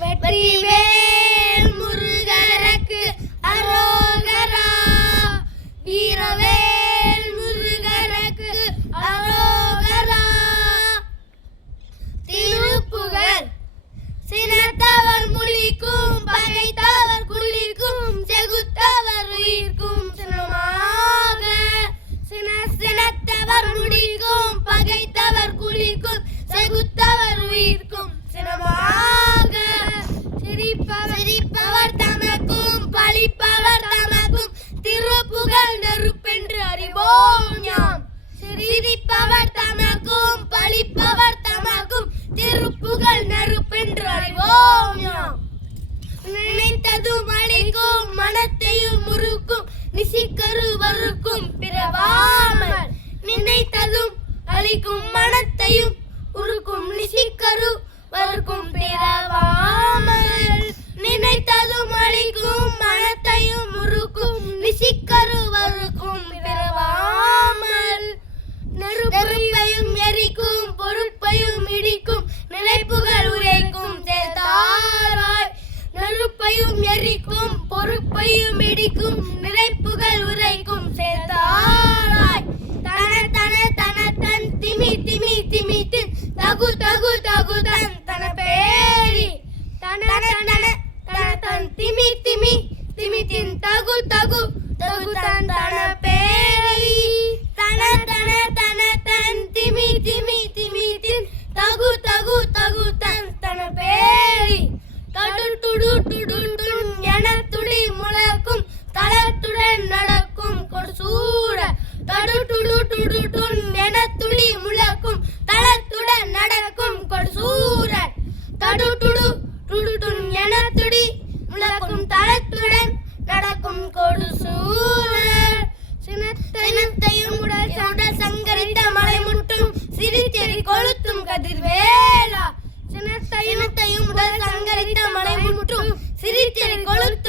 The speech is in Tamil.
வெற்றிவேல் முருகருக்கு அரோகரா. வீரவேல் முருகருக்கு அரோகரா. திருப்புகழ். சினத்தவர் முழிக்கும் பகைத்தவர் குளிக்கும் செகுத்தவர் உயிர்க்கும் சினமாக. சினத்தவர் முடிக்கும் பகைத்தவர் குளிக்கும் செகுத்தவர் உயிர்க்கும் சினமாக. சிரிப்பவர் தமக்கும் பழிப்பவர் தமக்கும் திருப்புகழ் நெருப்பென்று அறிவோம் யாம். சிரிப்பவர் தமக்கும் பழிப்பவர் தமக்கும் திருப்புகழ் நெருப்பென்று அறிவோம் யாம். நினைத்ததும் அழிக்கும் மனத்தையும் முறுக்கும் நிசிக்கருவருக்கும் பிறவாமல். நினைத்ததும் அழிக்கும் மனத்தையும் உருக்கும் நிசிக்கருவருக்கும் பிறவாமல். நினைத்ததும் அழிக்கும் மனத்தையும் உருக்கும் நிசிக்கருவருக்கும் பிறவாமல். நெருப்பையும் எரிக்கும் பொறுப்பையும் இடிக்கும் நிலைப்புகள் உரைக்கும் தேதாராய். நெருப்பையும் எரிக்கும் பொறுப்பையும் இடிக்கும் நிலைப்புகள் உரைக்கும் சேர்த்தாராய். தன தன தன தன் திமி திமி திமி தின் தகு தகு தகு தன் தன பேரி. தன தன தன தன் திமி திமி திமி தின் தகு தகு தகு தன் தன பேரி. தன தன தன தன் திமி திமி திமி தின் தகு தகு தகு தன் தன பேரி. தடு துடு துடு துன் என துடி முழக்கும் தளத்துடன் நடக்கும் கொடுசூட. தடு துடு துடு துன் என துடி முழக்கும் தளத்துடன் நடக்கும் கொடுசூரன். தடு துடு துடு துன் என துடி முழக்கும் தளத்துடன் நடக்கும் கொடுசூரன். சினத்தையும் உடல் சங்கரித்த மலை முட்டும் சிரித்தெறி கொளுத்தும் கதிர்வேலா. சினத்தையும் உடல் சங்கரித்த மலை முட்டும் சிரித்தெறி கொளுத்தும்